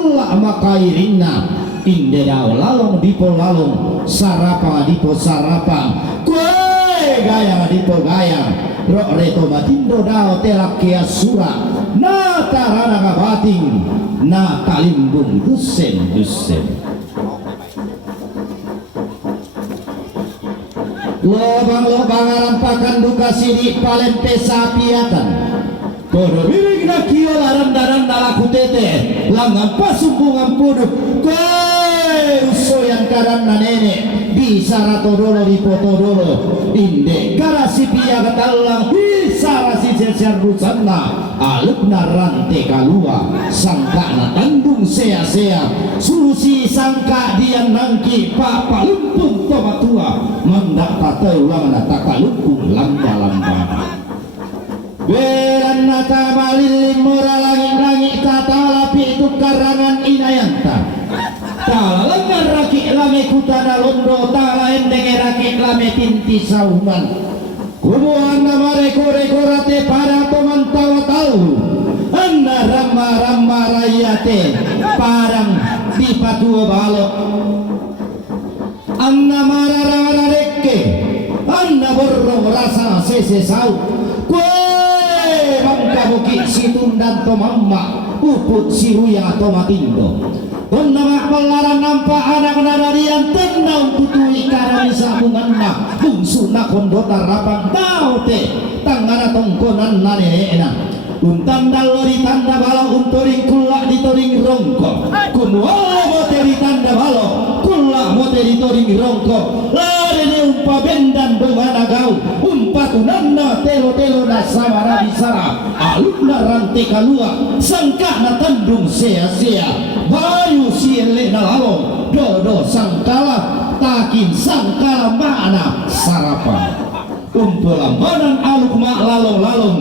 lah makairina inde dao lalong dipo lalong sarapa dipo sarapa kue gayang dipo gayang rok reto matindo dao telak kia sura na tarana kabating na kalimbung dusen dusen lobang-lobang rampakan duka sidik palempe sapiatan kodo biring na kio laran-daran dalaku tete langan pasumbungan puduk kue usoyan karan na nenek bisa rato dolo di foto dolo inde karasi pia katalang bisa rasi sesiar rusanna aluk na rante kalua sangka na tandung sea-sea susi sangka dia nangki papa lumpung toba tua mandak tata ulang na taka lumpung lamba-lamba beran nata balil mora langit-langit kata lapi itu karangan inayanta tala lengan rakik lame kutana londo tala endenge rakik lame tinti sauman kubu anda mareko-reko rate para toman tawa tahu anda ramah-ramah rayate parang di patua balok anda marah-marah reke anda borong rasa sese sau bangka bukit situn dan tomamma uput siruya tomatindo nama pelaran nampak anak nadarian tenang tutui karani sambunganna bungsuna kondota rapang taute tangana tongkonan naneena tanda lori tanda balo untoring kulak ditoring rongko kumwala mote di tanda balo kulak mote ditoring rongko lari ni umpa bendan dongana gau umpa tunanna telo-telo na samara bisara alumna rantai kalua sangka na tandung sia-sia bayu siele na lalong dodo sangkala takin sangkala mana sarapan umpulambanan aluk mak lalong-lalong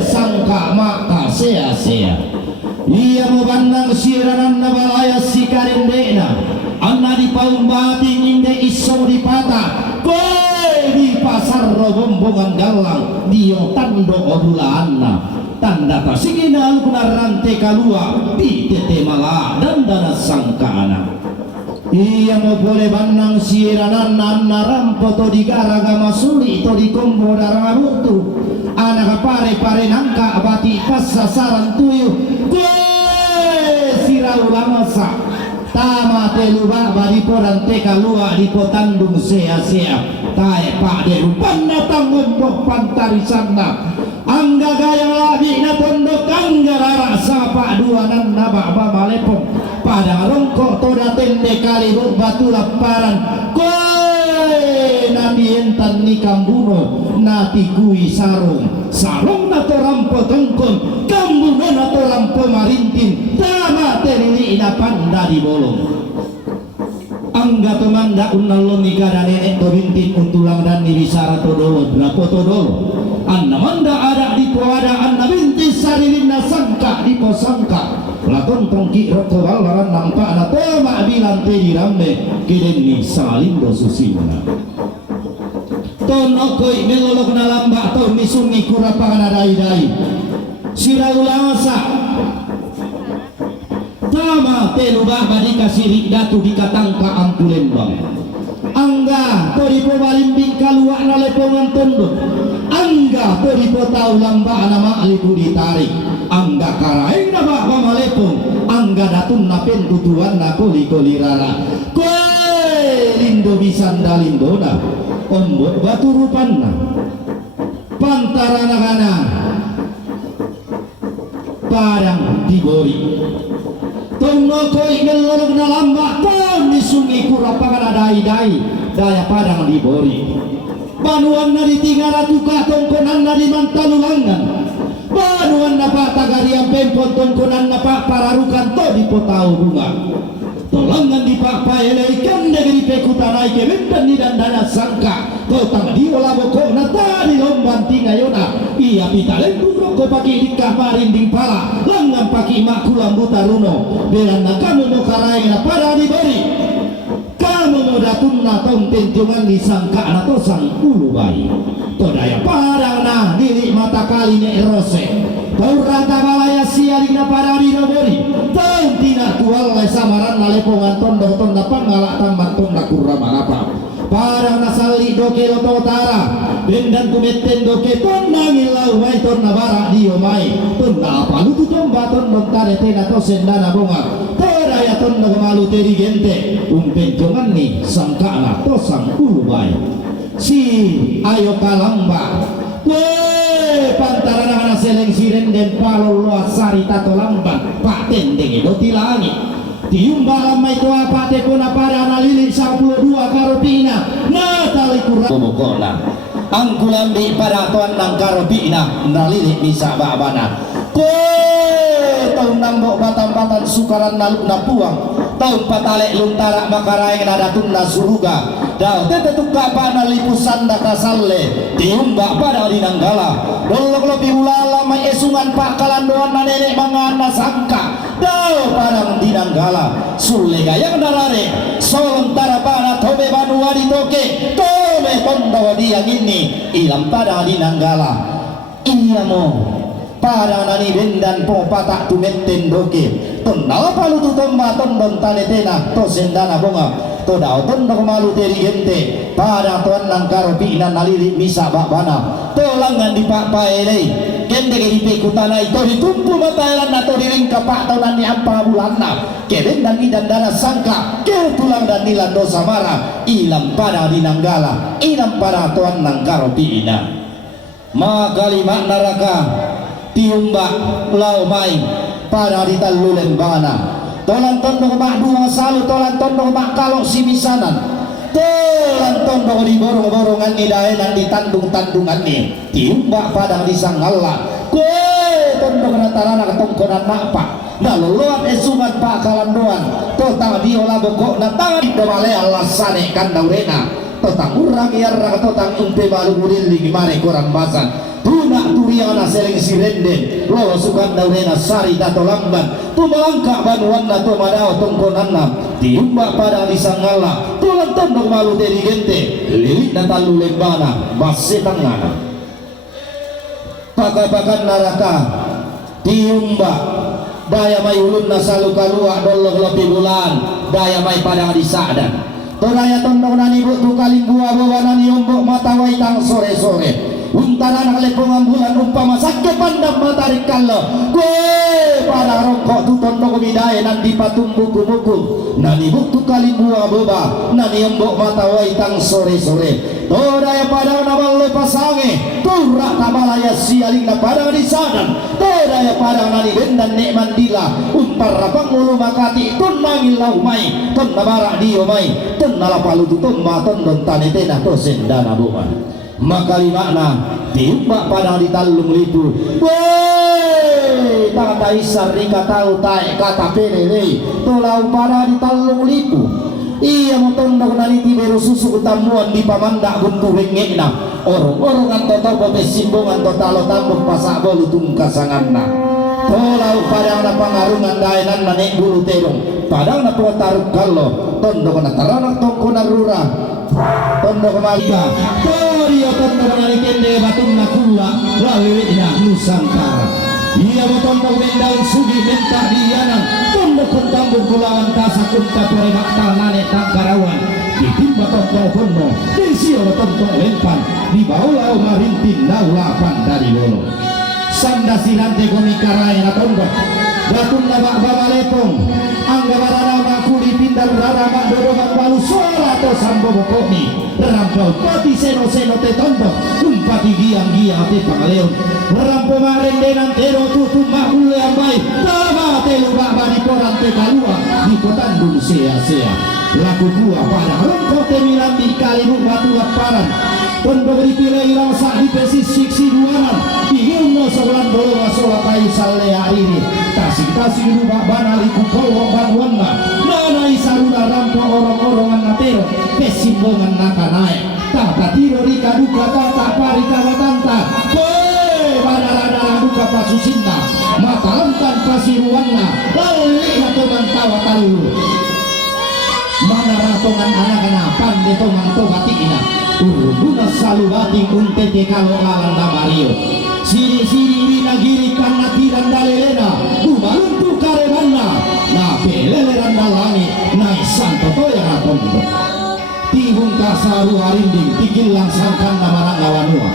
sangka maka sia-sia ia membandang siranan nabalaya si karendena anna di paung bating inde iso di patah koi di pasar robombongan galang dio tando obulaanna tanda pasigina alukuna rante kalua di tete mala dan dana sangkana ia mau boleh bandang siranan anna rampoto di garaga masuli to di kombo darah mutu anak pare-pare nangka abati pas sasaran tuyu kue sirau lamasa tama telu baba di podang teka lua di potandung sea-sea tae pak de rupan datang membok pantari sana angga gayang labi na tondok angga rara sapa dua nan naba baba lepong pada rongkok toda tende kali batu laparan nabi entan nikam buno nati kui sarung sarung nato rampo tongkon kambuno nato rampo marintin tama terili ina panda di bolong angga pemanda unalon nikada nenek to bintin untulang dan nibisara todolo drapo todolo anna manda ada di poada anna binti saririna sangka di posangka lakon tongki roko balaran nampak na tema bilang tedi rambe kideni salindo susina tono koi melolok na lamba to misungi kurapangan adai-dai siraulasa tama telu baba dikasiri datu dikatangka ampulembang angga to di pobalimbing kaluak na lepongan tondo angga to di potau lamba nama aliku ditarik angga karaeng na baba malepong angga datun na pentutuan na koli-koli rara koi lindo bisanda lindona ombok batu rupanna pantarana-kana parang dibori tono koi ngelorok na lamba ton disungi kurapangan adai-dai daya padang dibori banuan na ditingara tuka tongkonan na di mantalulangan banuan na pak tagariang pempon tongkonan na pak pararukan to di potau bunga tolangan di pak paele ikan negeri pekutanai kementan di dandana sangka kau tang di olah bokok na tadi lomban tingayona iya pita lembung roko paki di kamarin ding pala langan paki makulang buta runo belan na kamu mau karai na pada diberi kamu mau datun na tong tentungan disangka na to sang ulu bayi to daya parang na dili mata kali ne erose Taurata balaya siarina para dinobori taun tina tual le samaran nalepongan tondok tonda pangalak tambat tonda kurama apa para nasali doke loto tara bendan kumeten doke tonda ngilau mai tonda bara dio mai tonda apa lutu tomba tonda tare tena to sendana bonga tara ya tonda kemalu teri gente umpenjongan ni sangkana to sang ulubai si ayo kalamba pantaran anak seleng siren dan palo luas sari tato lambat pak tendeng itu tilangi tiumba ramai tua pak tekona pada analilin 12 karopina natali kurang pemukona angkulambi pada tuan nang karopina nalilik bisa babana tahun nambok batang-batang sukaran naluk napuang tahun patalek luntara makarai nada tunda suruga dau tetetuk kapana lipusan daka salle tiumbak pada dinanggala dolok lebih ulala mai esungan pak kalandoan nenek mangana sangka dau pada dinanggala sulle gayang darare solontara pada tobe banua ditoke tobe tondo dia gini ilam pada dinanggala iya mo para nani bendan po patak tumeten doke tondala palu tu tomba tondon tane tena to sendana bonga to dao tondo malu teri gente para tuan nang karopi inan nalili misa bakbana to langan di pak paelei kende ke dipe kutana itu ditumpu matairan atau diringka pak tahunan ni apa bulanna keben dan idan dana sangka ke tulang dan nilan dosa marah ilam pada dinanggala ilam pada tuan nang karopi ina makalima naraka tiumba lau mai pada ditalulen bana tolan tondok mak dua salu tolan tondok mak kalau si misanan tolan tondok di borong-borongan ni daenan di tandung-tandungan ni tiumba pada disangala kue tondok natarana ketongkonan napa lalu luat esungan pak kalandoan totang diola bokok natang domale alasane kandaurena totang urang yarra totang umpe balu murilli gimare koran basan tuna turiana seleng sirenden lo sukan daurena sari tato lamban tu melangkah banuanna tu madao tongkonanna tiumba pada disangala tulan tondok malu dari gente lilit natalu lembana basse tangana pagabakan naraka tiumba daya may ulun na salu kalua dolog lopi bulan daya may pada disadan toraya tondok nani butu kalimbuwa bawa nani ombok matawai tang sore-sore untara nak lepongan bulan umpama sakit pandang matarik kalau kue pada rokok tu tondok midai nanti patung buku-buku nani buktu kali buah boba nani embok mata waitang sore-sore todaya pada nabal lepasange turak tabalaya sialing na pada disadan todaya pada nani bendan nek mandila umpar rapang ulu makati tun nangil lau mai tun nabarak dio mai tun nalapalu tu tomba tondon tanetena to sendana buman makali makna timbak pada ditalung lipu woi tak isar rika tahu tak kata pelele tolau pada ditalung lipu iya motondok nani tiberu susu utamuan di pamandak buntu wengekna orang-orang anto topo besimbongan totalo tambuk pasak bolu tungkasanganna tolau pada na pangarungan daenan nanek bulu terong padang na potaruk kallo tondok na taranak tongko narura tondok malika torio tondok nani kende batung nakula lalewetna nusantara iya tondok mendaun sugi mentak dianan tondok kontambung kulangan kasakun kapore maktal nane tangkarawan ditimba tondok kono desio tondok lempan di bawah marintin daulapan dari wono sanda silante komikarai na tondok batung nabak babalepong angga barana kuli pindal rara mak dorongan balu suara to sambo bokomi rampau pati seno-seno te tondo kumpati giang-giang te pangaleon rampau marendenan tero tutu mak ule ambai tama te lubak bani koran te kalua di kotandung sea-sea laku gua pada rongko te milambi kali batu laparan tondo beripilai rasa di pesis siksi duanan ingin solan bolonga sola kayu sale hari ini tasik-tasik lubak banali kupowo banuanna nana isaruna rampo orang-orangan natero kesimbongan naka naik tata tiro rika duka tata parika watanta koi badara-dara duka pasusinna mata lantan pasiruanna lalu lina toman tawa talulu mana ratongan anak-anak pande toman toga tina uruguna salu bating untete kalau lalanda Mario siri-siri nagiri karena tirang dalelena kumaluntu karemanna na peleleran dalani na isanto toya atomdo tihung kasaru harinding tikilang sangkan namarang awanua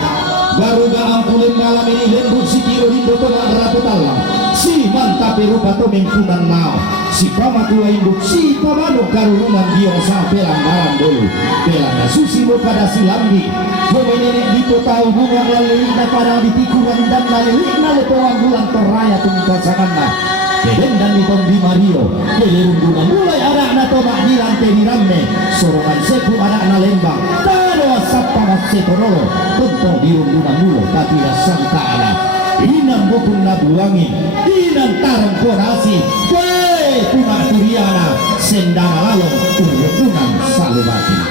garuga angkulen malam ini lembut si kiro hindo toga ratu talang si mantap rupa to mengkunan nao si pamatua induk si pamanu karunungan biasa pelang malam dulu pelang susi muka dasi lambi nenek di tahu bunga lalu ina pada di tikungan dan lalu ina lepawang bulan toraya tunggu pasanganna keden dan di di Mario kelerundunan mulai anak-anak tomak di lantai di ramme sorongan sepu anak-anak lembang tado sapa masetonolo bentuk di rundunan mulu tapi sangka anak inan bukun nabuangin inan tarang korasi kue punak turiana sendana lalong urutunan salubati